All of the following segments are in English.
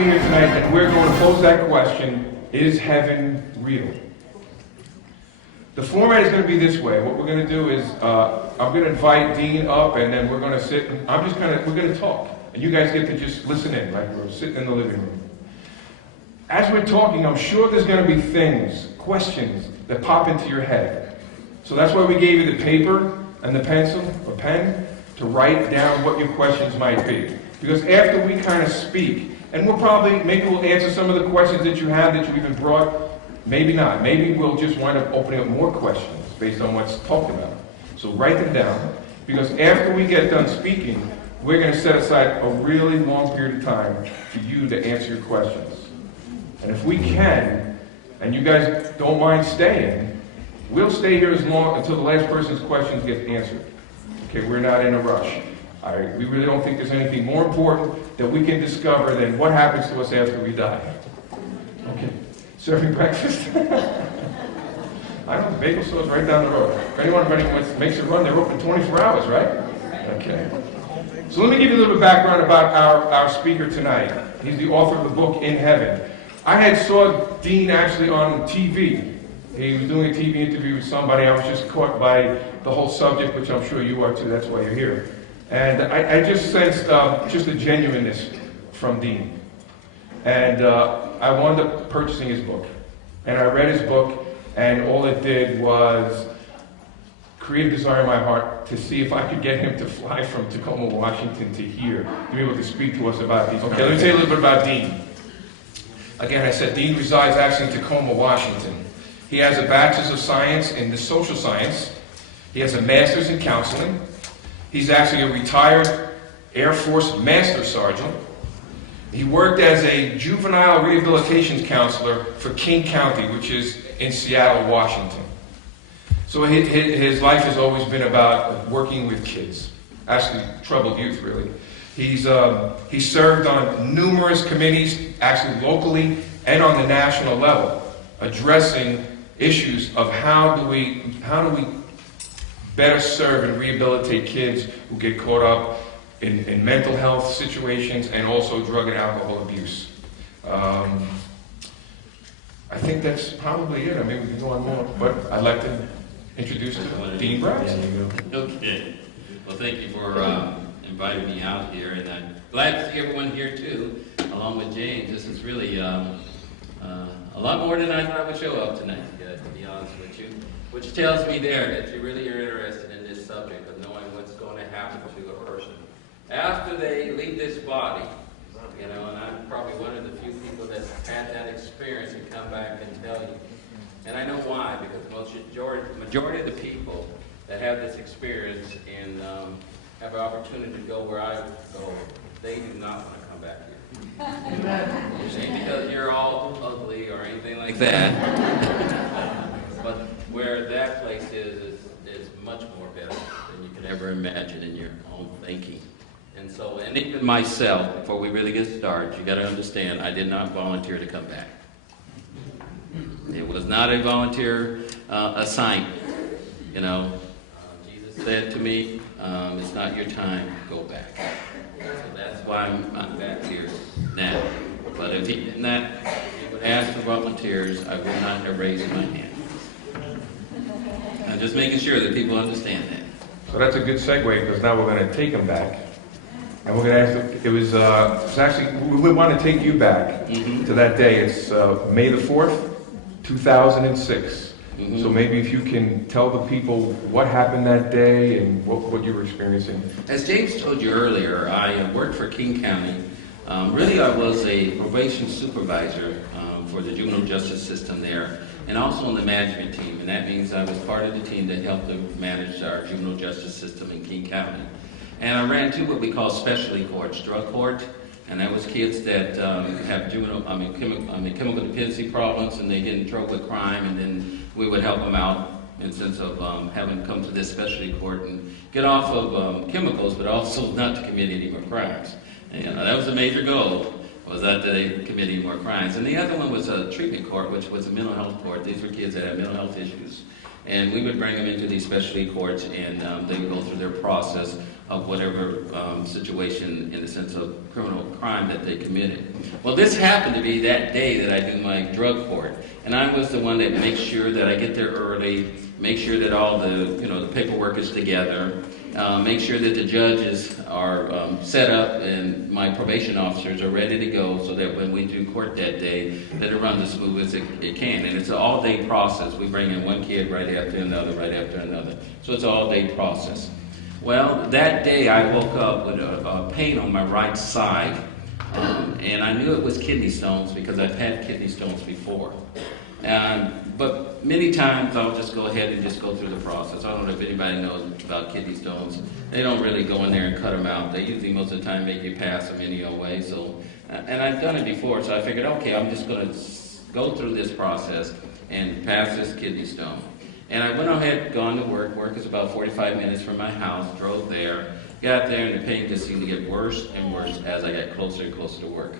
be here tonight, and we're going to pose that question, is heaven real? The format is going to be this way. What we're going to do is, I'm going to invite Dean up, and then we're going to sit, and we're going to talk. And you guys get to just listen in, right? We're sitting in the living room. As we're talking, I'm sure there's going to be things, questions, that pop into your head. So that's why we gave you the paper and the pencil, or pen, to write down what your questions might be. Because after we kind of speak, and maybe we'll answer some of the questions that you have that you even brought, maybe not. Maybe we'll just wind up opening up more questions based on what's talked about. So write them down, because after we get done speaking, we're going to set aside a really long period of time for you to answer your questions. And if we can, and you guys don't mind staying, we'll stay here as long until the last person's questions get answered. Okay, we're not in a rush. We really don't think there's anything more important that we can discover than what happens to us after we die. Okay, serving breakfast? I don't know, bagel store's right down the road. If anyone makes it run, they're open 24 hours, right? Okay. So let me give you a little bit of background about our speaker tonight. He's the author of the book, In Heaven. I had saw Dean actually on TV. He was doing a TV interview with somebody. I was just caught by the whole subject, which I'm sure you are too. That's why you're here. And I just sensed just a genuineness from Dean. And I wound up purchasing his book. And I read his book, and all it did was create a desire in my heart to see if I could get him to fly from Tacoma, Washington to here, to be able to speak to us about these. Okay, let me tell you a little bit about Dean. Again, I said Dean resides actually in Tacoma, Washington. He has a bachelor's of science in the social science. He has a master's in counseling. He's actually a retired Air Force Master Sergeant. He worked as a juvenile rehabilitation counselor for King County, which is in Seattle, Washington. So his life has always been about working with kids, actually troubled youth, really. He served on numerous committees, actually locally and on the national level, addressing issues of how do we better serve and rehabilitate kids who get caught up in mental health situations and also drug and alcohol abuse. I think that's probably it. I mean, we can go on more, but I'd like to introduce Dean Braxton. Okay. Well, thank you for inviting me out here, and I'm glad to see everyone here too, along with James. This is really a lot more than I thought would show up tonight, to be honest with you. Which tells me there that you really are interested in this subject of knowing what's going to happen to a person after they leave this body. You know, and I'm probably one of the few people that's had that experience and come back and tell you. And I know why, because majority of the people that have this experience and have an opportunity to go where I go, they do not want to come back here. You see, because you're all ugly or anything like that. But where that place is much more better than you could ever imagine in your own thinking. And so, and even myself, before we really get started, you got to understand, I did not volunteer to come back. It was not a volunteer assignment. You know, Jesus said to me, it's not your time, go back. So that's why I'm back here now. But if he did not, if he would ask for volunteers, I would not have raised my hand. I'm just making sure that people understand that. So that's a good segue, because now we're going to take him back. And we're going to ask, it was actually, we want to take you back to that day. It's May the 4th, 2006. So maybe if you can tell the people what happened that day and what you were experiencing. As James told you earlier, I worked for King County. Really, I was a probation supervisor for the juvenile justice system there, and also on the management team. And that means I was part of the team that helped them manage our juvenile justice system in King County. And I ran two what we call specialty courts, drug court, and that was kids that have chemical dependency problems, and they get in trouble with crime, and then we would help them out in the sense of having them come to this specialty court and get off of chemicals, but also not to commit any more crimes. And that was a major goal, was that they commit any more crimes. And the other one was a treatment court, which was a mental health court. These were kids that had mental health issues. And we would bring them into these specialty courts, and they would go through their process of whatever situation in the sense of criminal crime that they committed. Well, this happened to be that day that I do my drug court. And I was the one that makes sure that I get there early, make sure that all the paperwork is together, make sure that the judges are set up and my probation officers are ready to go so that when we do court that day, that it runs as smooth as it can. And it's an all-day process. We bring in one kid right after another, right after another. So it's an all-day process. Well, that day I woke up with a pain on my right side, and I knew it was kidney stones because I've had kidney stones before. But many times I'll just go ahead and just go through the process. I don't know if anybody knows about kidney stones. They don't really go in there and cut them out. They usually most of the time make you pass them any old way. So, and I've done it before, so I figured, okay, I'm just going to go through this process and pass this kidney stone. And I went ahead, gone to work. Work is about 45 minutes from my house, drove there, got there, and the pain just seemed to get worse and worse as I got closer and closer to work,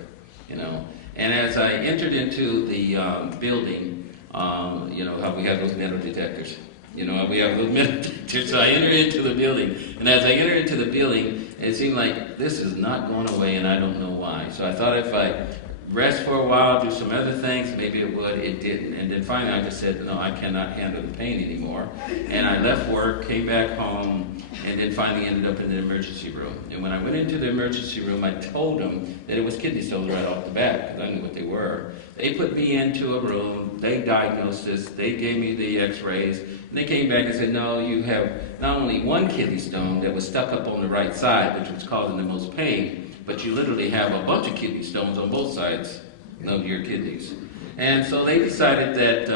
And as I entered into the building, how we have those metal detectors. We have those metal detectors. So I entered into the building. And as I entered into the building, it seemed like this is not going away, and I don't know why. So I thought if I rest for a while, do some other things, maybe it would. It didn't. And then finally I just said, no, I cannot handle the pain anymore. And I left work, came back home, and then finally ended up in the emergency room. And when I went into the emergency room, I told them that it was kidney stones right off the bat, because I knew what they were. They put me into a room, they diagnosed this, they gave me the x-rays, and they came back and said, no, you have not only one kidney stone that was stuck up on the right side, which was causing the most pain, but you literally have a bunch of kidney stones on both sides of your kidneys. And so they decided that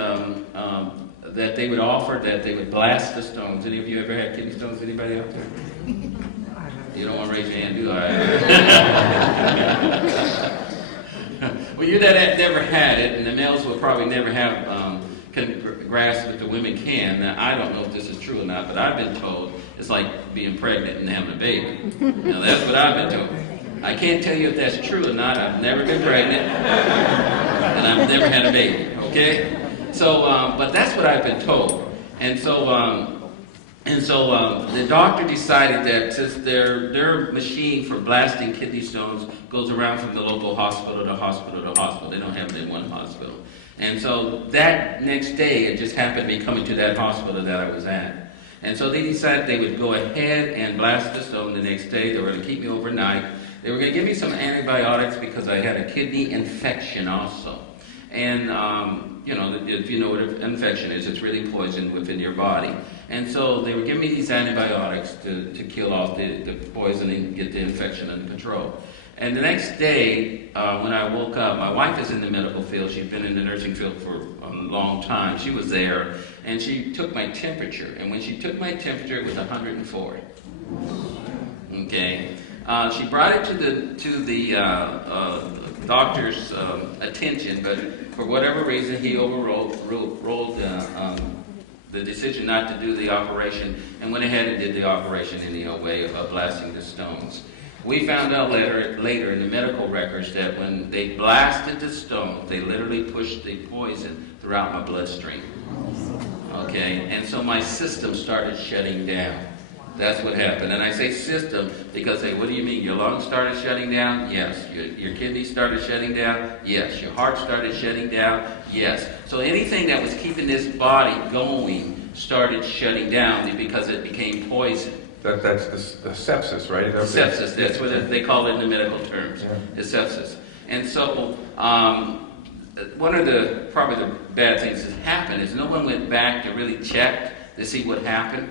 they would offer that they would blast the stones. Any of you ever had kidney stones? Anybody out there? You don't want to raise your hand, do I? Well, you that never had it, and the males will probably never have grasp that the women can. Now, I don't know if this is true or not, but I've been told it's like being pregnant and having a baby. Now, that's what I've been told. I can't tell you if that's true or not. I've never been pregnant, and I've never had a baby, okay? So, but that's what I've been told. And so the doctor decided that since their machine for blasting kidney stones goes around from the local hospital to hospital to hospital. They don't have it in one hospital. And so that next day, it just happened to be coming to that hospital that I was at. And so they decided they would go ahead and blast the stone the next day. They were going to keep me overnight. They were going to give me some antibiotics because I had a kidney infection also. And, if you know what an infection is, it's really poison within your body. And so they were giving me these antibiotics to kill off the poison and get the infection under control. And the next day, when I woke up, my wife is in the medical field. She's been in the nursing field for a long time. She was there, and she took my temperature. And when she took my temperature, it was 104. Okay. She brought it to the doctor's attention, but for whatever reason, he overruled the decision not to do the operation and went ahead and did the operation anyway of blasting the stones. We found out later in the medical records that when they blasted the stones, they literally pushed the poison throughout my bloodstream. Okay, and so my system started shutting down. That's what happened. And I say system because they, what do you mean? Your lungs started shutting down? Yes. Your kidneys started shutting down? Yes. Your heart started shutting down? Yes. So anything that was keeping this body going started shutting down because it became poison. That's the sepsis, right? Sepsis. That's what they call it in the medical terms. Yeah. It's sepsis. And so one of the probably the bad things that happened is no one went back to really check to see what happened.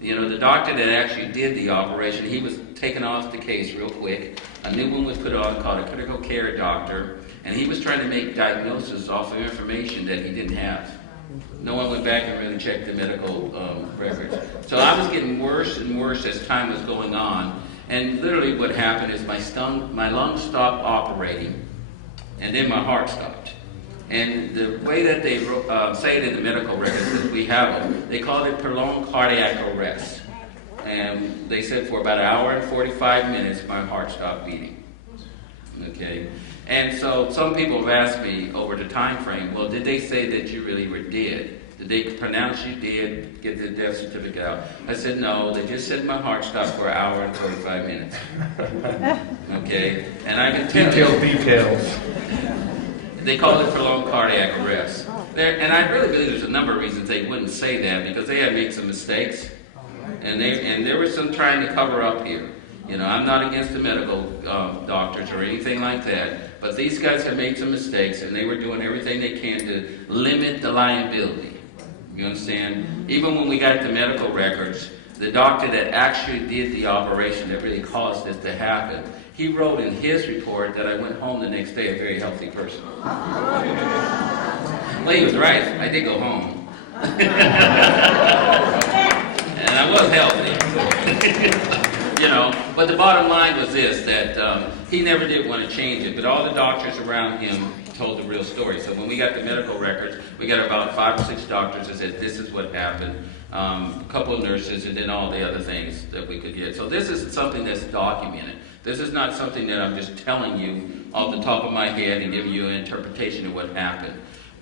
The doctor that actually did the operation, he was taken off the case real quick. A new one was put on called a critical care doctor, and he was trying to make diagnosis off of information that he didn't have. No one went back and really checked the medical records. So I was getting worse and worse as time was going on. And literally what happened is my lungs stopped operating, and then my heart stopped. And the way that they say it in the medical records, that we have them, they call it prolonged cardiac arrest. And they said for about an hour and 45 minutes, my heart stopped beating. Okay? And so some people have asked me over the time frame, well, did they say that you really were dead? Did they pronounce you dead, get the death certificate out? I said, no, they just said my heart stopped for an hour and 45 minutes. Okay? And I can tell you. Details. They called it prolonged cardiac arrest. And I really believe there's a number of reasons they wouldn't say that, because they had made some mistakes. And there was some trying to cover up here. You know, I'm not against the medical doctors or anything like that, but these guys have made some mistakes, and they were doing everything they can to limit the liability. You understand? Even when we got the medical records, the doctor that actually did the operation that really caused this to happen, he wrote in his report that I went home the next day a very healthy person. Well, he was right. I did go home. And I was healthy. You know, but the bottom line was this, that he never did want to change it, but all the doctors around him told the real story. So when we got the medical records, we got about 5 or 6 doctors that said this is what happened, a couple of nurses, and then all the other things that we could get. So this is something that's documented. This is not something that I'm just telling you off the top of my head and giving you an interpretation of what happened.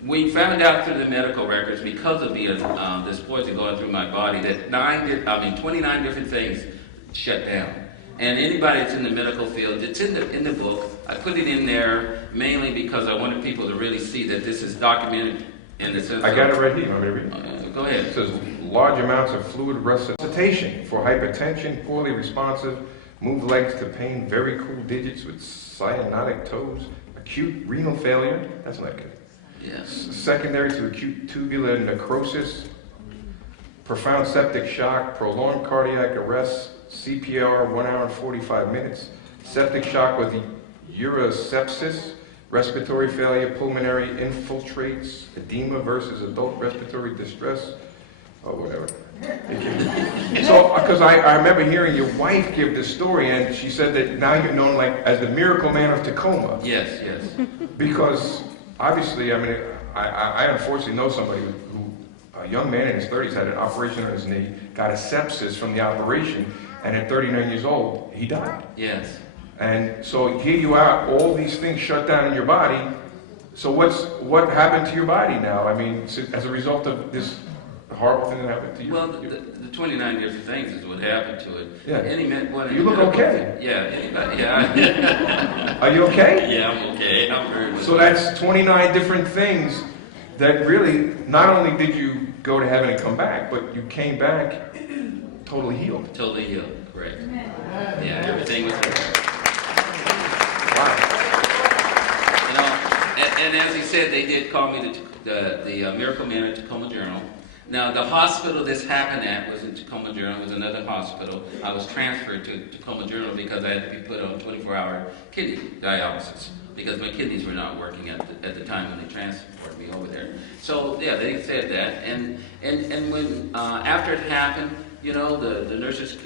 We found out through the medical records, because of this poison going through my body, that 29 different things shut down. And anybody that's in the medical field, it's in the book. I put it in there mainly because I wanted people to really see that this is documented in the sense I got it right here. Want me to read it? Go ahead. It says large amounts of fluid resuscitation for hypertension, poorly responsive, move legs to pain, very cool digits with cyanotic toes, acute renal failure. That's not good. Yes. Secondary to acute tubular necrosis, profound septic shock, prolonged cardiac arrest, CPR 1 hour and 45 minutes, septic shock with urosepsis, respiratory failure, pulmonary infiltrates, edema versus adult respiratory distress, or whatever. So, because I remember hearing your wife give this story, and she said that now you're known like as the miracle man of Tacoma. Yes, yes. Because obviously, I mean, I unfortunately know somebody who, a young man in his 30s, had an operation on his knee, got a sepsis from the operation, and at 39 years old, he died. Yes. And so here you are, all these things shut down in your body. So what happened to your body now? I mean, as a result of this horrible thing that happened to you? Well, the 29 different things is what happened to it. Yeah. You look medical, okay. Yeah, anybody, yeah. Are you okay? Yeah, I'm okay. I'm very well. So that's 29 different things that really, not only did you go to heaven and come back, but you came back totally healed. Totally healed, correct. Yeah, everything was good. Wow. You know, and as he said, they did call me the Miracle Man at Tacoma Journal. Now, the hospital this happened at was in Tacoma Journal. It was another hospital. I was transferred to Tacoma Journal because I had to be put on 24-hour kidney dialysis because my kidneys were not working at the time when they transported me over there. So, yeah, they said that. And when after it happened, you know, the nurses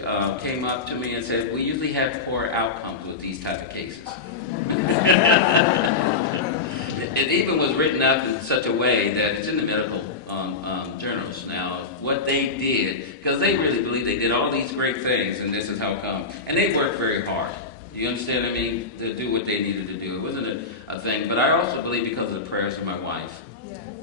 came up to me and said, we usually have poor outcomes with these type of cases. It even was written up in such a way that it's in the medical journals now, what they did, because they really believe they did all these great things, and this is how come. And they worked very hard. You understand what I mean? To do what they needed to do. It wasn't a thing, but I also believe because of the prayers of my wife,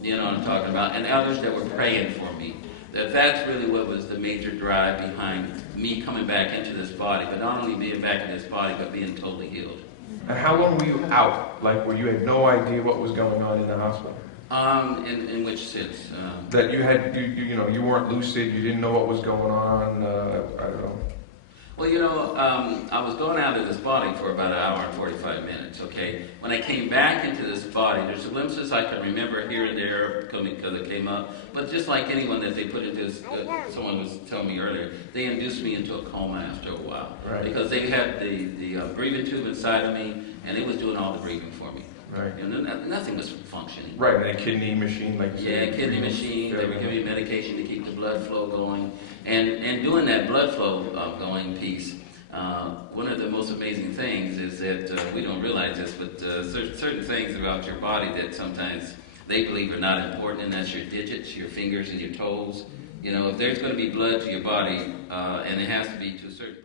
you know what I'm talking about, and others that were praying for me, that's really what was the major drive behind me coming back into this body, but not only being back in this body, but being totally healed. And how long were you out? Like, where you had no idea what was going on in the hospital? In which sense? That you had, you know, you weren't lucid, you didn't know what was going on, I don't know. Well, you know, I was going out of this body for about an hour and 45 minutes, okay? When I came back into this body, there's glimpses I can remember here and there because it came up. But just like anyone that they put into this, someone was telling me earlier, they induced me into a coma after a while. Right. Because they had the breathing tube inside of me, and it was doing all the breathing for me. Right. You know, nothing was functioning. Right, and a kidney machine, like you said. Yeah, kidney machine. They were giving me medication to keep the blood flow going, and doing that blood flow going piece. One of the most amazing things is that we don't realize this, but certain things about your body that sometimes they believe are not important, and that's your digits, your fingers, and your toes. You know, if there's going to be blood to your body, and it has to be to a certain